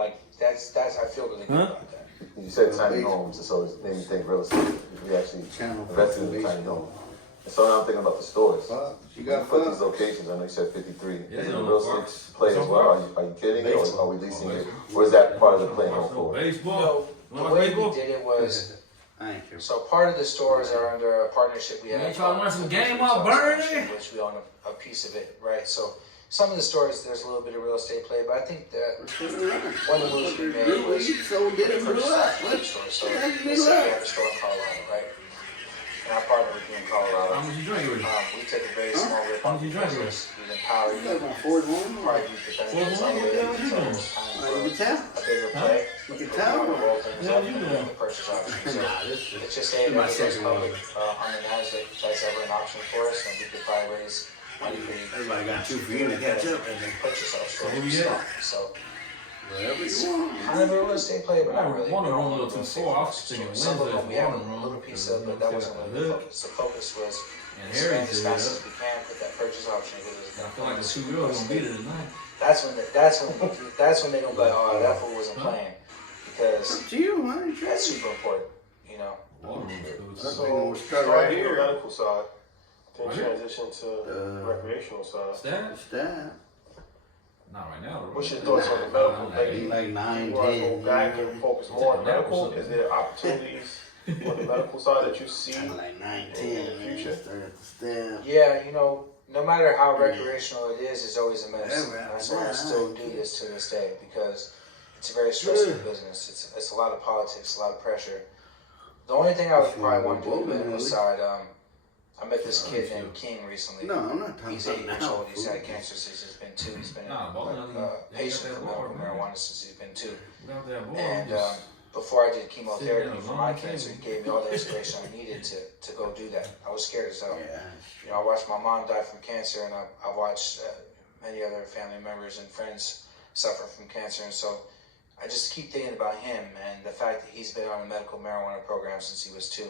like that's I feel really good about that. You said tiny homes, so it made me think real estate. We actually invested in tiny homes. And so now I'm thinking about the stores. You got put these locations. I know you said 53. Yeah, Is it a real estate play as well? Are you kidding? Or Baseball. are we leasing it? Or is that part of the plan going forward? Baseball. The way we did it was, I ain't care. so part of the stores are under a partnership we You have. ain't trying to run some with game Resorts out, burn Extension, it? which we own a piece of it, right? So some of the stores, there's a little bit of real estate play, but I think that one of the moves we made was So did it for purchase what? that store. So How you we do said we that? have a store in Colorado, right? And our partner with you in Colorado. How much you drink with it? We take a very small rip How on much the you drink with business. We empower You you. got my Ford one? Provide you the benefits all the way to you doing? it's time You can for tell. a bigger play. You can We tell. want to roll things Yeah, up you and doing? the purchase option. So Nah, this it's is just saying my that it goes second public one. on the NASDAQ. That's ever an option for us, and we could probably raise money for you. Everybody got two for you to catch up. Purchase our store. who you at? So Whatever you want. kind of a real estate play, but not really. One We of them don't a little own too real estate far. I was first. thinking Some of them we have a Wednesday, little piece of, but that wasn't really the focus. The focus was And expand Harry's as there. fast as we can, put that purchase option because it's I gonna feel like the come 2 year gonna beat it tonight. that's when they're gonna be like, oh, that fool wasn't playing, because Up to you, man. that's super important, you know. Watermelon's cool, too. So So, we'll start starting right with here. the medical side, then Right here. transition to recreational side. Stab? That. Not right now. though. What's your thoughts on the medical? Be like 9, You want to 10. go back and focus more on medical? Is there opportunities on the medical side that you see? I'm like 9, In 10. the future. Start at the stem. Yeah, you know, no matter how recreational it is, it's always a medicine. Yeah, That's why I yeah. still do this to this day, because it's a very stressful business. It's a lot of politics, a lot of pressure. The only thing I would probably want to do on the medical side, I met this kid named King recently. No, I'm not talking He's about 8 years now. old. He's had cancer since he's been 2. He's been Nah, ball, a patient for medical marijuana since he's been 2. Without that ball, And just before I did chemotherapy Sitting for down, my long cancer, he table. gave me all the inspiration I needed to go do that. I was scared as hell. Yeah. You know, I watched my mom die from cancer, and I watched many other family members and friends suffer from cancer, and so I just keep thinking about him and the fact that he's been on a medical marijuana program since he was 2.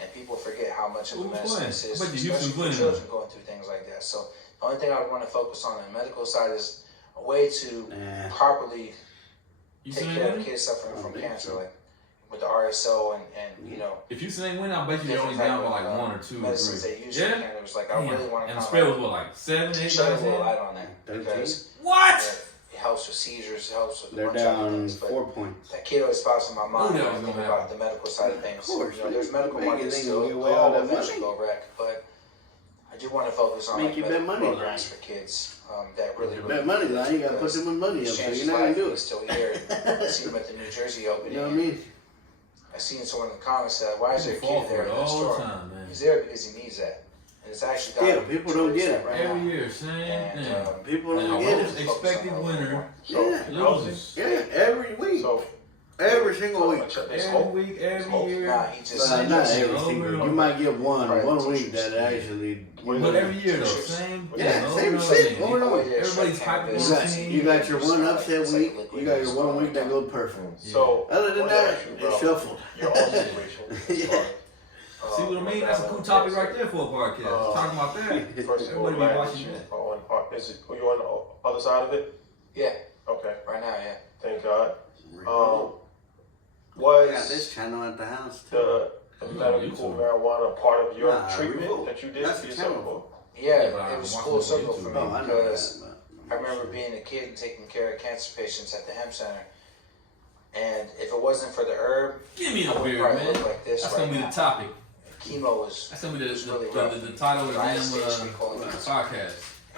And people forget how much of a Who's medicine playing? this is, I bet the especially Houston for winning. children going through things like that. So the only thing I would want to focus on the medical side is a way to Nah. properly You take seen care it? of kids suffering I from don't think cancer, so. like with the RSO and you know, If you seen win, I bet you they're only different down type by of, like 1 or 2 or medicines 3. they use Yeah? for cannabis. Like I really want to And the kind spread of was what, like 7, 8 shed a little guys? light on that 13? because What? it helps with seizures, it helps with a They're bunch of other down things. But 4 points. that kid always pops in my mind Knew when that I was think gonna about happen. the medical side of things. Of course, You know, there's medical make money you think still, you'll give away all they'll that eventually money. go wreck, but I do want to focus on Make like, you bet medical money programs line. for kids that really Bet money line, you gotta put them in money up, so you're not gonna do He's it. still here. I see him at the New Jersey opening. You know what I mean? I seen someone in the comments said, "Why is there a Fall kid for there it in the all the store?" time, man. He's there because he needs that, and it's actually Yeah, got people don't get it. right Every now. year, same And, thing. People don't And get most it. expected winner So, Yeah. loses. Yeah, every week. So, Every single week. there's Every hope. week, every hope. year. Nah, he just Not just- every single. You might get one Right. week that actually. But every year though, same. Yeah, no, same no, shit. no. Over and over. Everybody's hyping You on got, the team. you got your one upset week. You got your 1 week that goes perfect. So, Other than I wanna that, ask you it's about shuffled. your own situation. as far as, See what I mean? That's a cool topic right there for a podcast. Talking about that. First of all, Everybody be man, watching is you that. is it, are you on the other side of it? Yeah, Okay, right now, yeah. thank God. I got Was this channel at the house too. the medical marijuana part of your Nah, treatment Revolt. that you did That's for the yourself? channel. Yeah, but I it was watched full it on circle for YouTube. me Oh, I know because that. I remember being a kid and taking care of cancer patients at the hemp center, and if it wasn't for the herb, Give me I a would beer, probably man. look like this That's right gonna be now. the topic. Chemo was That's gonna be It's really rough. the title of the United damn States Street colon the cancer. podcast.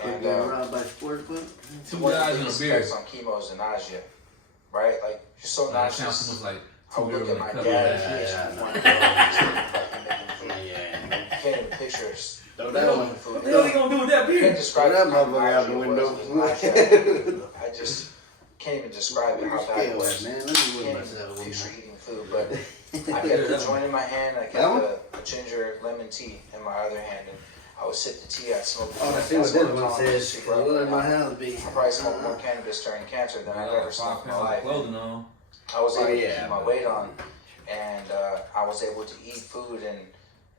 and Get robbed by sports book. Two one of guys the and a biggest beer. effects on chemo is the nausea, right? Like you're so That sounds nauseous. almost like I would look at my cut dad. of He that. used to want to go and just think about him making food. Yeah. You can't even picture us Throw making that one. food. What the hell you gonna do with that You can't beer? describe Throw that how motherfucker out the nausea window. was. It was nausea. I just can't even describe it Where how your bad it scale was. at, man? Let me Can't whip even myself. picture eating food, but I Yeah, kept the that joint in my hand. I That one? kept the ginger lemon tea in my other hand, and I would sip the tea. I'd smoke the Oh, I joint. see what That's this I'm one telling you, says. super What up in my now. house be? I probably smoked more cannabis during cancer than I've ever smoked 5 in my pounds of life. clothing on. I was able to yeah, keep my but- weight on, and I was able to eat food and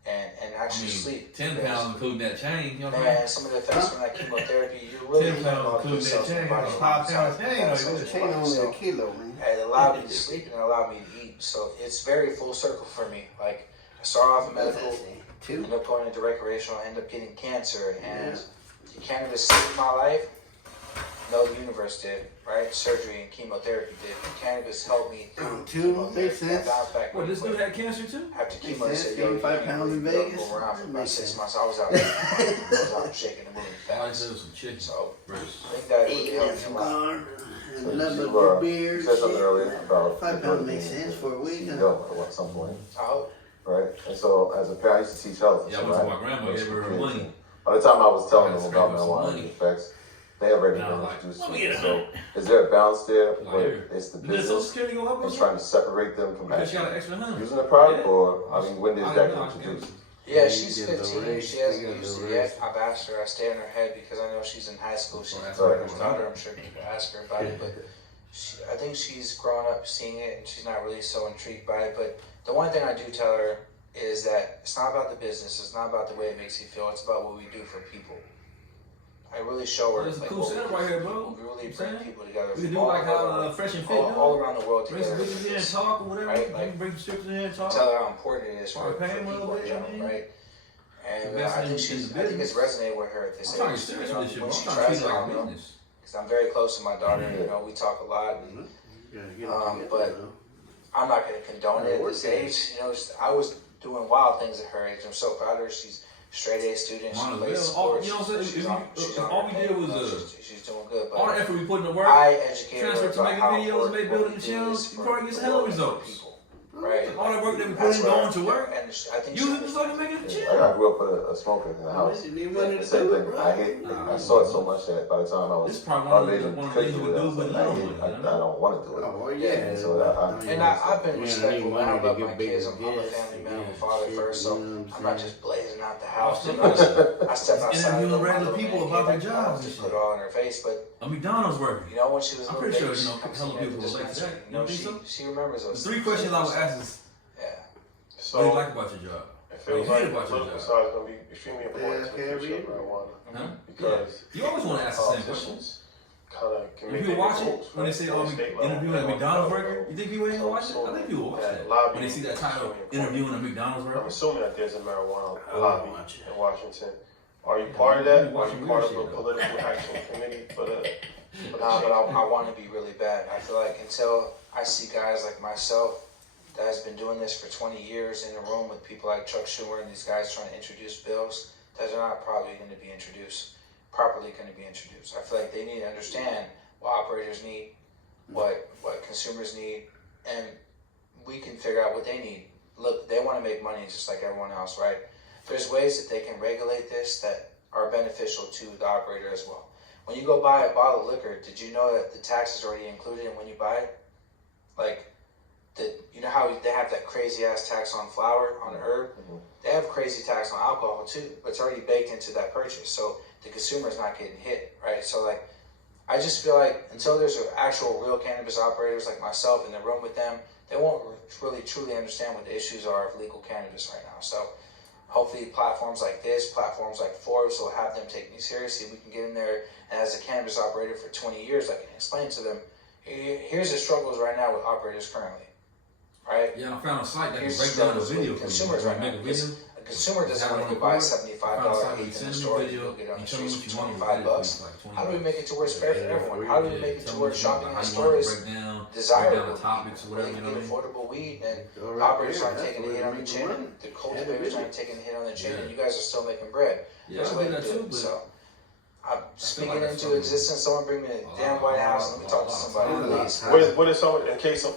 and actually sleep. 10 pounds including that chain, you know what I'm Man, some of the effects from that chemotherapy, you're really 10 learning all pounds the including cells that in chain, your body. that's 5 pounds chain, Yeah, though, so you it's Chain only so- a kilo, man. and it allowed me to sleep and it allowed me to eat. So it's very full circle for me. Like I start off in medical, Two. end up going into recreational, end up getting cancer, and the cannabis saved my life. No, the universe did, right? Surgery and chemotherapy did. Cannabis helped me through Two, chemotherapy. makes sense. That bounced back Well, really this dude quick. had cancer too? After chemo, they Makes said, sense. yo, 85 pounds in Vegas. Go around for about Makes 6 sense. months. I was out there. I was out shaking and moving I fast. said some chicken So breast. I think that really Eating helped that me a some lot. garlic So and nothing you, but your beer. you said something shit. earlier about 5 pounds makes sense for a week. Huh? CEO at some point, I hope. right? And so as a parent, I used to teach health. Yeah, I went to my grandma, gave her her money. By the time I was telling them I about scraped up some marijuana money. effects, they already And I been was like, introduced let to me it. get a So is there a balance there Like where here. it's the Did Social business Security go up and or trying to separate them from because she got an actually extra 100. using the product, Yeah. or I mean, when did I that don't know, get I introduced? Yeah, You she's get the 15. race, She hasn't you got used the it yet. race. I've asked her. I stay in her head because I know she's in high school. She's Right. her daughter. I'm sure you could ask her about it. But I think she's grown up seeing it and she's not really so intrigued by it. But the one thing I do tell her is that it's not about the business. It's not about the way it makes you feel. It's about what we do for people. I really show her That's a like, cool what we setup do right here, for bro. people. We really You bring saying? people together. We can from do all like over- how Fresh and Fit all do. around the world Bring some together. bitches in and talk or whatever. Right, You like- can bring some strippers in and talk. Tell her how important it is for Or pay him a people little in bit, general, I mean. right? And Invest I in- think in she's. the I think it's business. resonated with her at this I'm trying to age. get serious You know, with this shit, when bro. I'm she trying to tries treat it it, like I a know. business. Because I'm very close to my daughter. You know, we talk a lot. And but I'm not going to condone it at this age. You know, I was doing wild things at her age. I'm so proud of her. She's a straight A student. She Might as plays well. sports. You know what I'm saying? She's If on, you- she's if on all her we thing, did was, you know, she's doing good. All the But effort we put in the work, I educate her transfer to about making how videos, important make what building we do channels, is you for probably get the hell world, results. for people, right? all that work that we put That's in where going to work, and I think use she it just like to make it I chill. grew up with a smoker in the house. Need money The to same do it, thing. bro. I hate. I saw it so much that by the time I This was is probably of one age of and the couldn't things you do would it, I do was with like, little money. I don't want to do it. Oh, well, yeah. And so And I've been Yeah, respectful. need money I to love get my bigger kids. I'm a gifts, family man. I'm a yeah, father shit, first, so you know what I'm I'm not saying? just blazing out the I'm house. still You know, I step outside. interviewing with my regular little people man about cave, their like, I jobs don't and put shit. it all in her face, but A McDonald's worker. you know when she was a I'm little pretty sure, baby, you know, she comes hella in at the people would like dispensary. that. You know, You think she remembers The those. 3 things. questions I would ask is, Yeah. what do you So like about your job? it feels What do you like hate about your political job? science is going to be extremely important to the Yeah, future of yeah. marijuana. Huh? Because You always want to ask the same question. politicians kind of can If make you their watch it, rules, when they right? say, On oh, the state level, interviewing a and on the McDonald's federal worker, level. you think people ain't gonna watch it? I think people will watch That it. lobbying When they see that is title, extremely important. interviewing a McDonald's I'm worker. assuming that there's a marijuana I lobby won't watch it. in Washington. Are you Yeah, part of you that? be Are watching you weird part of shit, a though. political action committee for the Nah, but I shit? want to be really bad. I feel like until I see guys like myself that has been doing this for 20 years in a room with people like Chuck Schumer and these guys trying to introduce bills that are not probably going to be introduced, properly going to be introduced. I feel like they need to understand what operators need, what consumers need, and we can figure out what they need. Look, they want to make money just like everyone else, right? There's ways that they can regulate this that are beneficial to the operator as well. When you go buy a bottle of liquor, did you know that the tax is already included in when you buy it? Like, you know how they have that crazy ass tax on flour, on herb? They have crazy tax on alcohol too, but it's already baked into that purchase. So the consumer's not getting hit, right? So like, I just feel like until there's actual real cannabis operators like myself in the room with them, they won't really truly understand what the issues are of legal cannabis right now. So hopefully platforms like this, platforms like Forbes will have them take me seriously. We can get in there, and as a cannabis operator for 20 years, I can explain to them, here's the struggles right now with operators currently, right? Yeah, I found a site that can Here's break the down the struggles video with for you. consumers right Make now. a Because video. a consumer doesn't Have it want to on go buy a record. $75 Found a site, eighth in send the me store a and video, go get it on and the tell me streets what for you want. $25. Like 20 How do we make it to where it's fair for everyone? How do we make it to where shopping in the how you store want is to break down desirable? the topics or Where whatever, you you can know get what I mean? affordable weed and Go right operators there, aren't that's taking a where hit they on the make chin, money. and the cultivators Yeah. aren't taking a hit on the chin, Yeah. and you guys are still making bread. Yeah, There's a I way do to that do too, it. but So I'm speaking like that's into something- existence. Someone bring me to the damn White House. Let me talk to somebody, please. What is some, in case of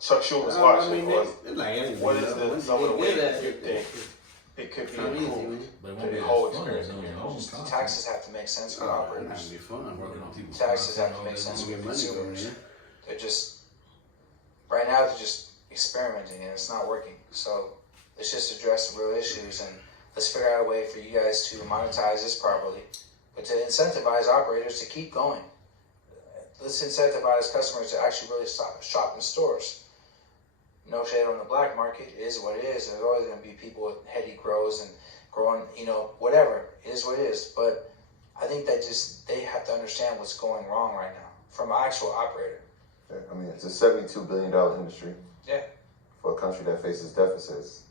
Chuck Schumer's watching, or what is some of the ways that you think it could be improved? But it To won't be the as whole fun as experience. doing your own content. Taxes have to make sense for Oh, that'd operators. be fun. Working on people's Taxes have to content make all sense day You for get money going consumers. in. They're just right now they're just experimenting and it's not working. So let's just address the real issues and let's figure out a way for you guys to monetize this properly, but to incentivize operators to keep going. Let's incentivize customers to actually really shop in stores. no shade on the black market. It is what it is. There's always going to be people with heady grows and growing, whatever. It is what it is. But I think that just they have to understand what's going wrong right now from an actual operator. Yeah, I mean, it's a $72 billion industry. Yeah. For a country that faces deficits,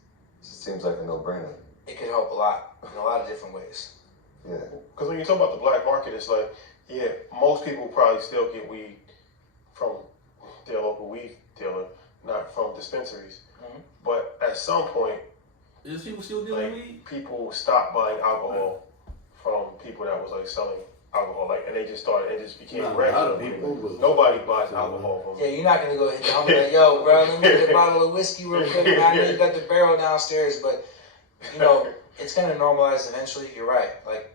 it just seems like a no-brainer. It could help a lot in a lot of different ways. Yeah. Because when you talk about the black market, it's like, yeah, most people probably still get weed from their local weed dealer, not from dispensaries. Mm-hmm. But at some point, Is people still dealing like, weed? people stopped buying alcohol from people that was like selling alcohol, like, and they just started, it just became Not a regular. lot of people, but- Nobody buys alcohol from Yeah, you're not gonna go ahead and I'm like, yo, bro, let me get a bottle of whiskey real quick. And I know you got the barrel downstairs, but it's gonna normalize eventually. You're right. Like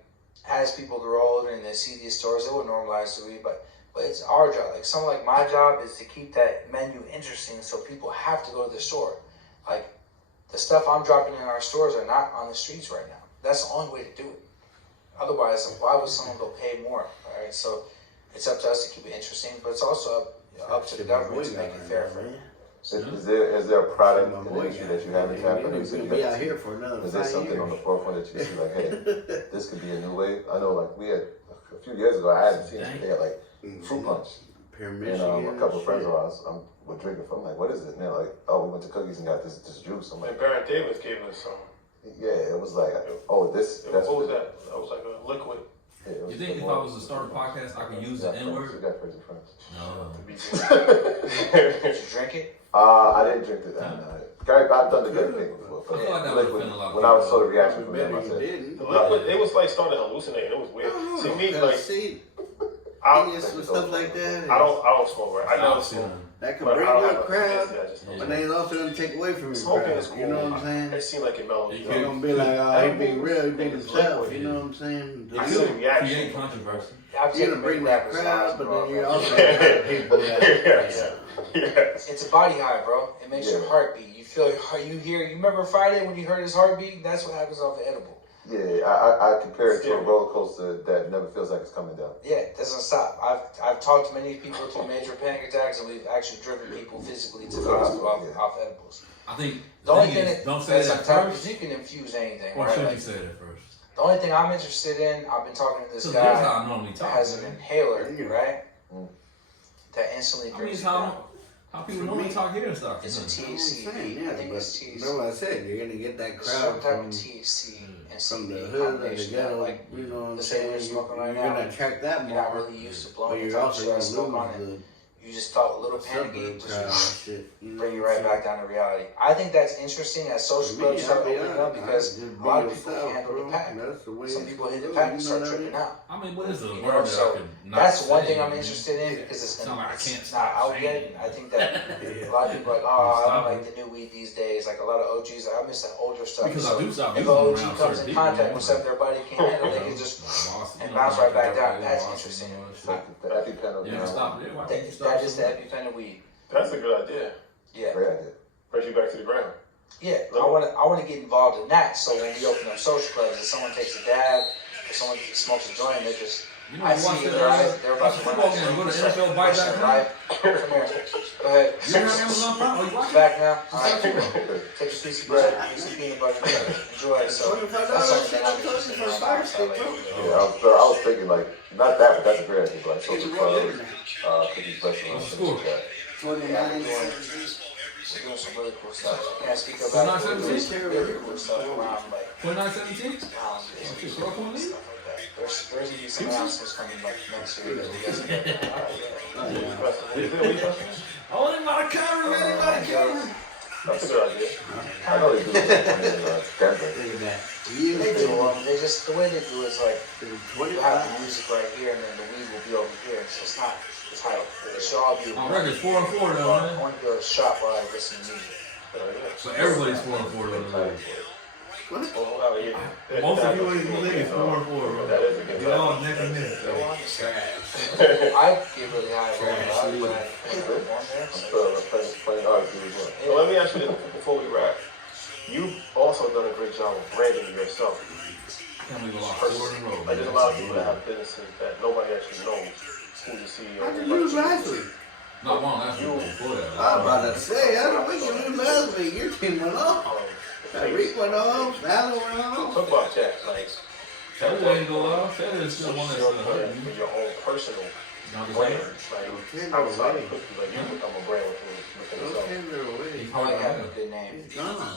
as people grow older and they see these stores, it will normalize the weed. But it's our job. Like someone like my job is to keep that menu interesting, so people have to go to the store. Like the stuff I'm dropping in our stores are not on the streets right now. That's the only way to do it. Otherwise, why would someone go pay more? All right, so it's up to us to keep it interesting, but it's also up to the government to make it fair for them. Is there a product in the industry that you haven't tapped into? We're gonna be out here for another Is there 5 something years. on the forefront that you see like, hey, this could be a new wave? I know, like we had a few years ago, I hadn't seen it. They had like fruit punch, and a couple of friends of ours were drinking from. I'm like, what is it? And they're like, oh, we went to Cookies and got this juice. I'm And like, Baron Davis gave us some. yeah, it was like, oh, this. That's What was that? That was like a liquid. Yeah, it was You think if I was to start a podcast, I could use the You N-word? got crazy friends. No. To be Did you drink it? I didn't drink it. Gary, I've done the Gary thing before. I feel like that Liquid, would've been a lot when I was better. saw the reaction from Better them, I you said, didn't. The liquid, it was like starting hallucinating. It was weird. See me, like see, I stuff like that. I don't smoke, right? I never smoke. That could But bring I don't you a have crowd, I just know. but they also gonna take away from your Smoking crowd. is cool. You know what I'm saying? It seemed like it mellows you They're down. gonna be like, oh, he being real, he being It's himself. liquid. You know what I'm saying? I see the Create reaction. controversy. I've You're taken gonna bring big that rappers crowd, on, but bro. then you're also gonna have people that. Yes. It's a body high, bro. It makes your heart beat. You feel you remember Friday when you heard his heartbeat? That's what happens off the edible. yeah, I compare it to a roller coaster that never feels like it's coming down. Yeah, it doesn't stop. I've talked to many people through major panic attacks, and we've actually driven people physically to the hospital off edibles. I think The only thing that don't say that sometimes first. you can infuse anything, Or right? should Like, you say that first? the only thing I'm interested in, I've been talking to this So here's how guy I normally that talk. has an man. inhaler, right? Mm. That instantly I mean, brings it's you down. how people normally talk here and stuff. It's a I'm saying, THC. yeah, I think but it's THC. remember what I said, you're gonna get that It's crowd some type from of THC and the CBD hood and the combination that, ghetto, like, you know what I'm the same saying? you're smoking right You're now, gonna attract that you're not more, really used to but blowing the you're type of also shit I gonna smoke on it. lose You just felt a little the panicky, suburb just crowd and shit. You know bring you what right I'm back down to reality. I think that's interesting as social saying? clubs start Me, opening I'll up be because honest, a lot of just be people can't handle yourself, the pack. bro. That's the way Some it's people hit the supposed pack to and be, start you know what I tripping mean? out. I mean, what is the You word know, that so I could not that's one say, thing I'm man? interested in because it's Sound like I can't not stop out saying yet. it. I think that a lot of people are like, oh, I don't like the new weed these days. Like a lot of OGs, like, I miss that older stuff. Because So I do stop if using an them OG around comes certain in people, contact you with know. stuff their body can't handle, they can just and bounce right back down. That's interesting. The EpiPen, Yeah, stop it. Why can't you stop That is the something? EpiPen of weed. That's a good idea. Yeah. great idea. Brings you back to the ground. Yeah, I want to get involved in that. So when we open up social clubs, if someone takes a dab, if someone smokes a joint, they just You know, I you see watch in that, their eyes they're about to football run. game, go to It's like, NFLBite.com. live. Come here. Go ahead. You have Amazon Prime? Are you watching? Back now. All What's right. up, bro? Take a piece of bread, piece of peanut butter. Enjoy it. So that's something that I'm interested in. Yeah, I was thinking like, not that, but that's a great idea, but like social clubs, cookies, restaurants, things like that. 29. We're doing some really cool stuff. I can't speak It's about not it. We're doing 17? some really cool stuff around like 2917? around this shit, so come on in. stuff like that. There's gonna be some announcements coming like next year that you guys are gonna I want him out of camera, man. Him out of camera. That's a good idea. I know they do it in Denver. Look at that. They do they just the way they do it is like you have 25. the music right here and then the weed will be over here. So it's not tight. It should all be On record, 4 and 4 though, I man. want to go to a shop while I listen to music. So everybody's 4 and 4 though. Most of you ain't believe 4 and 4, bro. That is a good You're all idea. neck and neck. Go on. I get really high when I perform there. So. Playing artists as well. So let me ask you this before we wrap. You've also done a great job of branding yourself. Can't believe a lot. 4 in a row. Like there's a lot of people that have businesses that nobody actually knows who the CEO I is. just used last week. No, one last week before that. I was about to say, I don't think you knew last week. Your team went off. Tyreek went off. Allen went off. Talk about that, like Taylor ain't go out. Taylor is still one that's your hurting. for your own personal Not the brand, same. like outside of cookie, like you become a brand within Don't itself. send her away. I like having a good name. He's gone. Not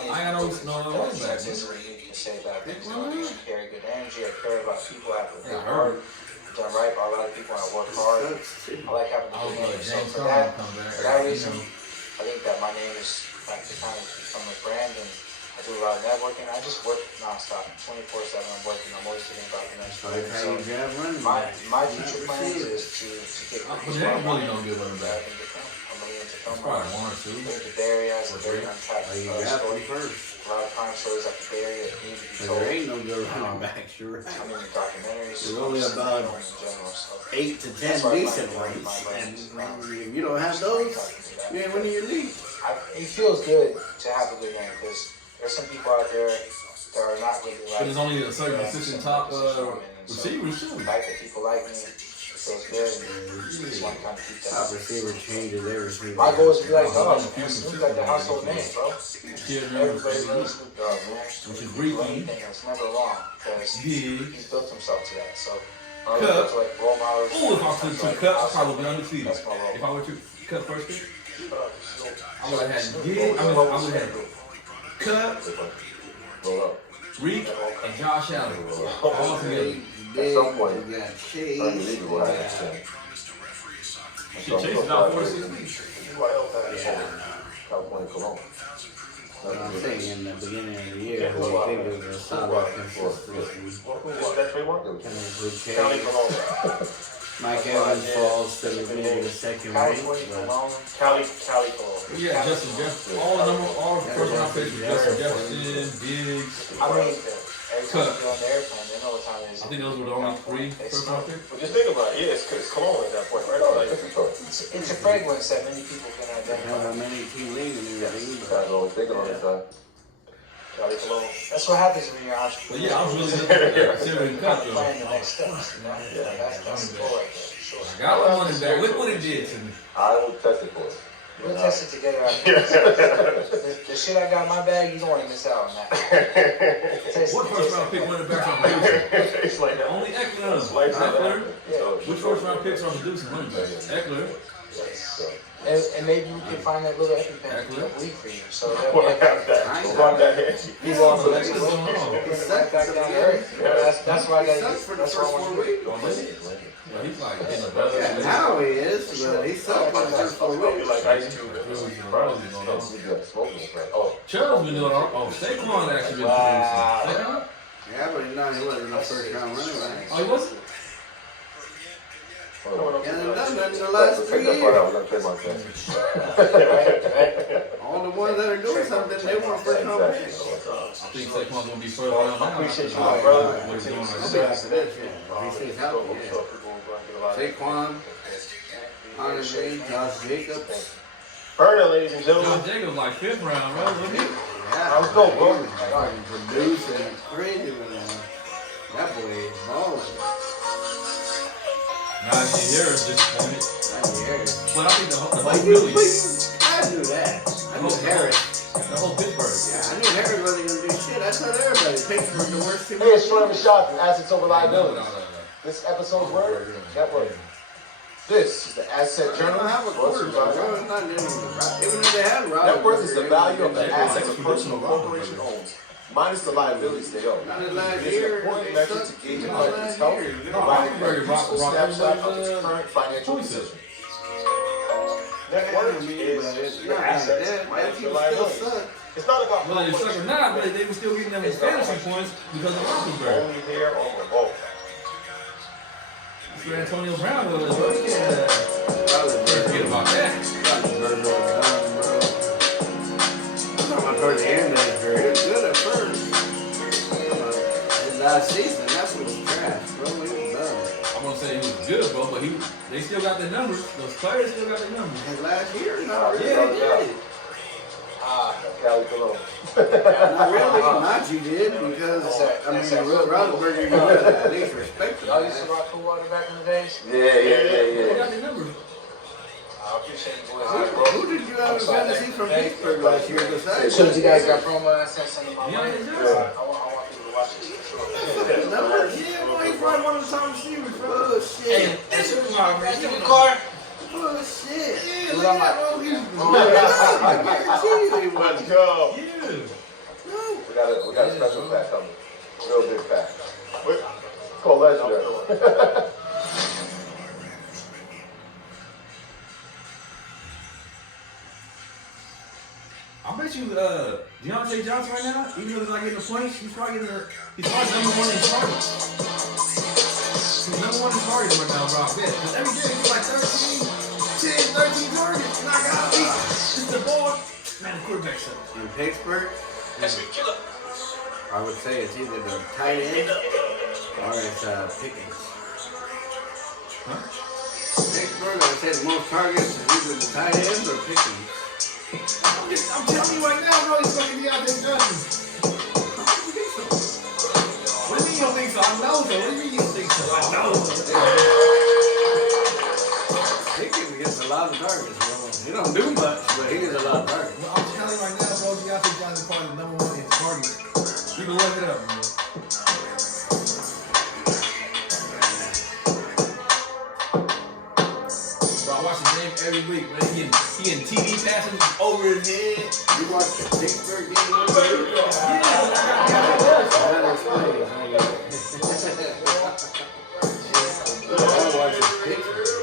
many I ain't got no people running back. this week you can say about things. I carry good energy. I care about people. I have a Yeah, good I heart. heard. Done right by a lot of people. I work hard. I like having a I was good like, name. So James for Harden that, come back. for that You reason, know. I think that my name is like to kind of become a brand, and I do a lot of networking. I just work nonstop, 24/7. I'm working. I'm always thinking about the next Like move. how So you grab running my back. future Not plans receiver. is to get. But they ain't really no good running back. I'm really into It's film. probably one or two. I think the Bay Area has a very untapped Like you got story. them first. A lot of crime stories like the Bay Area that need to be But told. there ain't no good running backs. You're I'm right. in the documentaries. There's only I'm about in general, so 8 to 10 that's why I decent like ones. my And brains. if you don't have those, you ain't winning your league. It feels good to have a good name because there's some people out there that are not really But like. there's only a certain Yeah, consistent some top position women, and so receivers too. The fact that people like me, it feels good. And you just want to kind of keep Top that. receiver changes everything. My goal is to be like, dog, Snoop got the household name, bro. Kid Everybody number loves Snoop Dogg, man. which is Do Ricky. anything that's never wrong because Yeah. he's built himself to that. So I Cut. look to like role models. Ooh, if I was to cut, I probably would be undefeated. That's my role. If I were to cut first pick, I would have had Snoop Gid. I Dogg. would have had Cut, Roll up. Reek, and Josh Allen all together. At some point, you got Chase. unbelievable how you that's got- done. Shit, Chase is out 4-6 weeks. Yeah. California Cologne. But I'm saying in the beginning of the year, who you think is a solid consistency. That trademark? Kind of good County Chase. Cologne. Mike Evans falls to maybe the second rank. California But Cologne. Cali Cologne. Yeah, Justin Jefferson. All the first round picks were Justin Jefferson, Diggs. I mean, every time you get on the airplane, they know what time it is. I think those were the only three first round picks. But just think about it. Yeah, it's cologne at that point, right? Like, It's a fragrance that many people can how identify. many team league and everything. Guys always thinking on this side. Cali Cologne. That's what happens when you're an But entrepreneur. yeah, I was really looking at considering cut Kind of though. plan the next steps, you know? That's the goal right there, for sure. I got one back. Look what it did to me. I will test it for it. We'll test it together after this. The shit I got in my bag, you don't want to miss out on that. Test What it, first test round it. pick went back from producing? It's like that. Only Eckler. Like that. Eckler. Yeah. Which first round picks are producing running back? Eckler. So, And maybe we can find that little EpiPen Exactly. to bleed for you. So that Well, I way, have that. Run that handy. he's on the That's next what's one. going on. Bring it right back down to earth. That's why I got Sucks for the that's first why I 4 want to weeks. But he's like getting a brother. Yeah, now he is, but he sucked for the first 4 I'll be weeks. like Ice Cube. we got smoking in front. Oh, Chubb's been doing all. Oh, Saquon actually been Wow. producing. Saquon? Yeah, but he wasn't a first round running back. Oh, he wasn't? And done that in the let's last take 3 that part out. years. We're gonna trademark that. All the ones that are doing something, they want first round Exactly. picks. I think Saquon's gonna be further down now. Appreciate you, Oh, my brother. yeah. What he's doing right I'm now. after this, yeah. If he stays healthy, yeah. Saquon, Andre, Josh Jacobs. Burner, ladies and gentlemen. Josh Jacobs like 5th round, bro. Wasn't he? Yeah, Let's go, bro. Fucking producing crazy with him. That boy is balling. Najee Harris disappointed. But I think the whole I Philly, knew that. I knew Harris. the whole Pittsburgh. Yeah, I knew Harris wasn't gonna do shit. I told everybody, Pittsburgh the worst team. Hey, it's Shorty Shot from Assets Over No, Liabilities. no. This episode's word, network. This is the Asset They Journal. don't have a quarterback, bro. It's not even if they had Robert. Net worth is the value of the They assets a like personal traditional corporation owns, minus the liabilities they own. Not his last It is year. an important They measure sucked. to gauge a Not company's last health, year. providing a Roethlisberger useful rocked snapshot of everybody's, its current financial choices. position. Net worth is your assets minus your liabilities. It's not about Whether they suck or not, but they were still getting them his fantasy points because of Roethlisberger. only there on revolt. That's where Antonio Brown was. Bro. Yeah. Forget about that. Towards the end of his career, he was good at first. His last season, that's what was trash, bro. He was done. I'm gonna say he was good, bro, but they still got the numbers. Those players still got the numbers. His last year, not really. Yeah, they did. Cali Cologne. Not really. Najee did because I mean, Roethlisberger, you gotta at least respect him. Y'all used to rock cool water back in the days? Yeah. They got the numbers. I appreciate you boys. Who did you have a fantasy from Pittsburgh last year besides? As soon as you guys got promo, I sent something my Yeah, way. yeah. I want people to watch this for sure. Yeah, boy, he's probably one of the top receivers, bro. Oh, shit. Hey, that's your car, man. Give me a car. Oh, shit. Yeah, Dude, look I'm at that, bro. Let's go. Yeah. We got a special pack coming. Real big pack. Wait. It's called Legendary. I bet you, Deontay Johnson right now, even though he's not getting the points, he's probably number 1 in targets. He's number 1 in targets right now, bro. I bet. Because every game he's like 13 targets. And I got it's the ball. Man, the quarterback sucks. In Pittsburgh, I would say it's either the tight end or it's Pickens. Huh? Pittsburgh, I would say the most targets is either the tight end or Pickens. I'm telling you right now, bro, he's fucking Deontay Johnson. What do you mean you don't think so? I know, though. What do you mean you don't think so? I know. Pickens gets a lot of targets, bro. He don't do much, but he gets a lot of targets. Well, I'm telling you right now, bro, Deontay Johnson is probably the number 1 in targets. You can look it up, man. Bro, I watch the game every week, man. He getting TV passes over his head. You watch the Pittsburgh game over there? That explains. I watch the Pittsburgh game.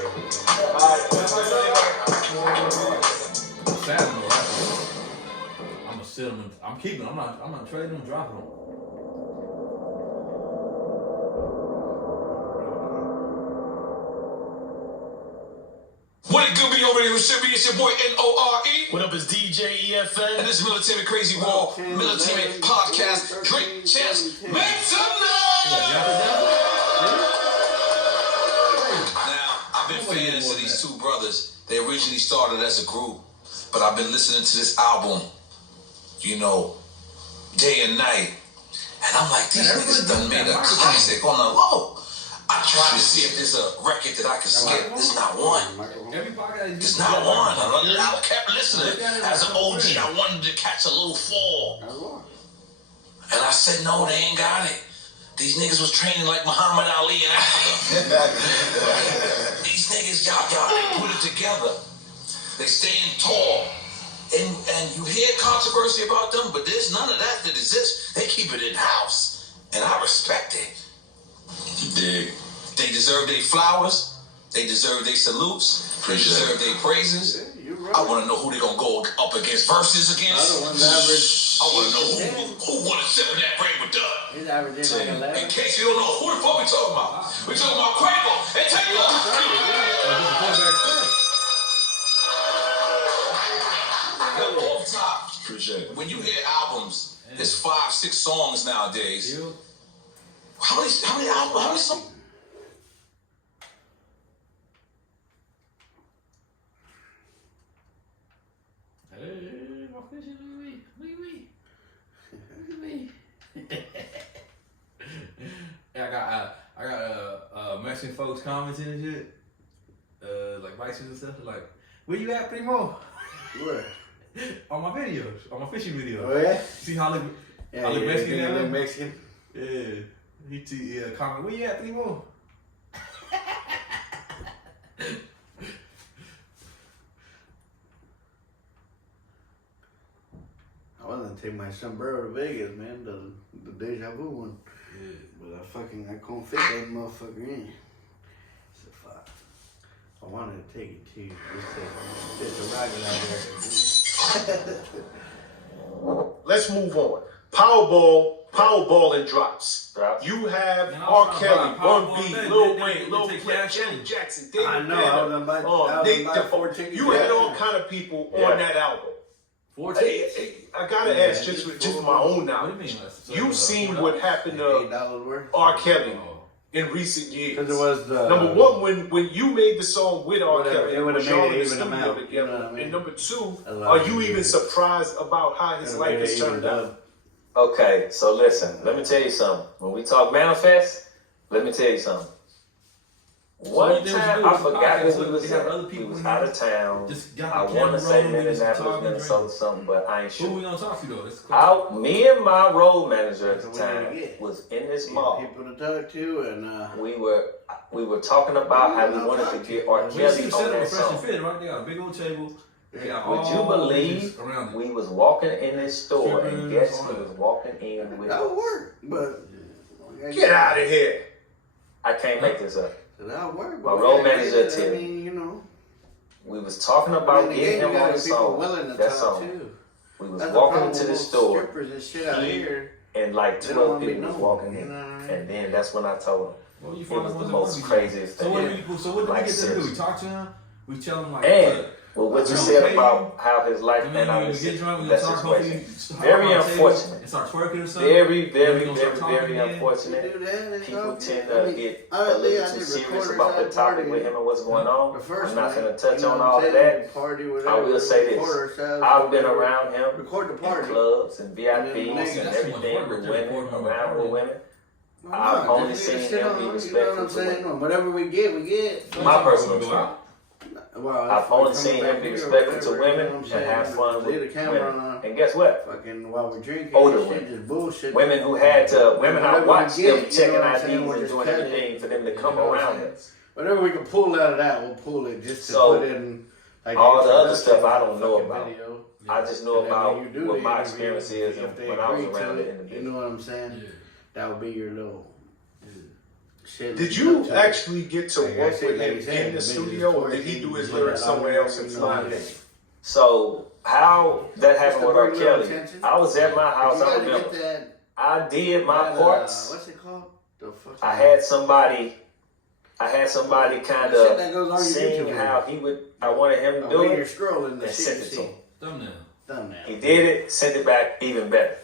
Sad though, I'm gonna sit him. I'm keeping him. I'm not trading him, dropping him. What it good be over there with Shibby? It's your boy N-O-R-E. What up, is DJ EFN? And this is Military Crazy Wall, Military Podcast. Drink, chance, make some noise! Now, I've been fans of these two brothers. They originally started as a group, but I've been listening to this album, you know, day and night. And I'm like, these niggas done made a classic on the low. I tried to see if there's a record that I can skip. There's not one. There's not one. I kept listening. As an OG, I wanted to catch a little fall. And I said, no, they ain't got it. These niggas was training like Muhammad Ali in Africa. These niggas, y'all put it together. They staying tall. And you hear controversy about them, but there's none of that exists. They keep it in-house. And I respect it. You dig? They deserve their flowers. They deserve their salutes. They deserve their praises. I want to know who they're going to go up against versus against. I want to know who won a sip of that brain with Doug. He's averaging like 11. In case you don't know, who the fuck we talking about? We talking about Quavo and Taylor. Off top. Appreciate it. When you hear albums, there's 5-6 songs nowadays. How many albums? How many songs? Hey, my fishing, look at me. Yeah, I got Mexican folks commenting and shit, like Vikings and stuff. Like, where you at, Primo? Where? On my videos, on my fishing videos. Oh yeah. See how I look Yeah, Mexican now? look Mexican. Yeah. He comment, where you at, Primo? I was gonna take my sombrero to Vegas, man. The deja vu one. Yeah. But I couldn't fit that motherfucker in. So fuck. I wanted to take it too. Just to ride it out there. Let's move on. Powerball and drops. Drops. You have Man, I R. was Kelly, trying to buy Bun Powerball B, then. Lil They Wayne, Lil take Flip, cash Janet in. Jackson, I David know. I was gonna buy Nick 4 DeFore. tickets. You had all kind of people on that album. 4 Hey, tickets? hey, I gotta ask, just for my own What do knowledge. you mean? You've seen what happened to $8 worth. R. Kelly Oh. in recent years. Because it was the Number one, when you made the song with R. Whatever, Kelly, it would've was y'all made in it the even studio amount, together. you know what I mean? And number two, A lot are of you even years. surprised about how his life has turned out? Okay, so listen, let me tell you something. When we talk manifest, let me tell you something. One So what time, they I was doing forgot was what we was they had at. other We people was in out there. of town. Just got I the want camera to say rolling, we was Minneapolis, talking, Minnesota, something, but I ain't Who we sure. gonna talk to though? That's cool. Me and my road manager at the That's what we time get. was in this Get mall. people to talk to, and We were talking about how we wanted to get R. Well, you Kelly see the on setup that with Fresh and song. Fit, right? They got a big old table. They got Would you all believe things around it. we was walking in this store and Strippers, guess all who that. was walking in with that us? would work. But Get out of here. I can't make this up. that would work. My but road we gotta manager get it. tell I me. mean, you know. We was talking But about in the getting game, him you on got the people song. willing to That talk song. too. We was That's the walking problem into with the most store strippers and shit out here. and like They don't 12 wanna be people was known, walking you in. know what I mean? And then that's when I told him. Well, you It find was the the ones most that want craziest So thing. what do we Like, get to do? seriously. We talk to him. We tell him like. And well, what you we said pay about how his life, And and I then we was get drunk, we that gonna talk. Hopefully, situation. you Very hop on the table unfortunate. And start twerking or something. Very, Then very, we gonna very, start talking very again. unfortunate. Do that, People okay. tend I to mean, get I a little did too serious recorders about the at topic party. with him and what's going on. The first I'm not night, gonna touch you know on what all I'm of saying? that. Party, I whatever, will say this. record ourselves, I've been around him record the in party. clubs and And VIPs then next- and that's too much everything work with right there, women, recording on the around party. with women. Why I've not? only Just seen leave the shit him on, be you know what respectful I'm to saying? women. Whatever we get. My personal Go opinion. out. Well, I've only seen him be respectful to women and have fun with Leave the camera women. on. And guess what? Fucking while we're drinking, Older shit, women. just bullshit. Women who had to, women I Whatever we watched get, them you checking know what I'm saying? IDs We'll and just doing cut everything for them to come You know what I'm around saying? us. Whatever we can pull out of that, we'll pull it just to So, put in. Like all the other introduction stuff I don't know fucking about. video. I just know And then about when you do what the my interview, experience is if they when I was agree to around it, it in the you beginning. know what I'm saying? Yeah. That would be your little shit. Did you to it. actually get to Like I work said, with like him you said, in the the studio, or business did he do his portion, lyrics but somewhere else and you know, slide yeah. in? So how that happened Just with to R. bring a little Kelly? attention. I was at my house. You I gotta remember. get that. I did my that, parts. What's it called? The fucking. I had somebody kind shit of that goes on your seeing YouTube how he would. I wanted him to do when you're it scrolling the and shit sent you it to see. him. Thumbnail. Thumbnail. He did it, sent it back even better.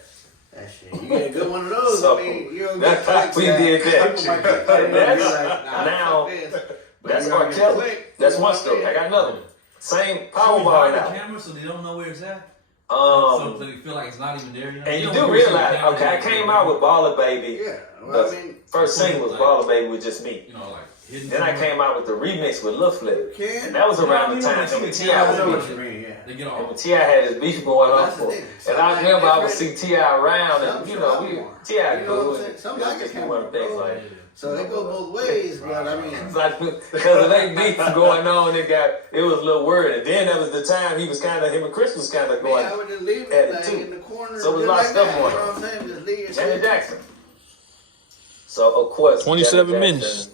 That shit. You get a good one of those. So, I mean, you don't that's get how clicks we now. did that. People might click that And and be that's- like, nah, now, fuck this. But That's you don't R. get Kelly. click, That's you know one what I story. mean? I got another one. Same So we Powerball hide the now. camera so they don't know where it's at. So they feel like it's not even there. You know? And you don't do hear some realize, camera okay, I that- came out with Baller Baby. Yeah. Well, I The mean, first single was Baller Baby with just me. You know, like hidden. Then I came out with the remix with Lil Flip. you can. And that was around the Yeah, time I mean, when you T.I. can- I know was what you beefing. mean, yeah. They get And all. when T.I. had his beef going on That's the for. thing. And I Some remember like I would different. see T.I. around Some and, you show know, up we, more. T.I. You know what I'm cool. saying? Some It was like just it, one of the things bro. like. So it go both ways, but I mean, It's like, because of they beef going on, it was a little word. And then that was the time him and Chris was kind of going. I would just leave at it it like too. in the corner. So it was just a lot of like stuff that, going you know on. what I'm saying? Just leave it. Janet Jackson. So of course, 27 Janet minutes. Jackson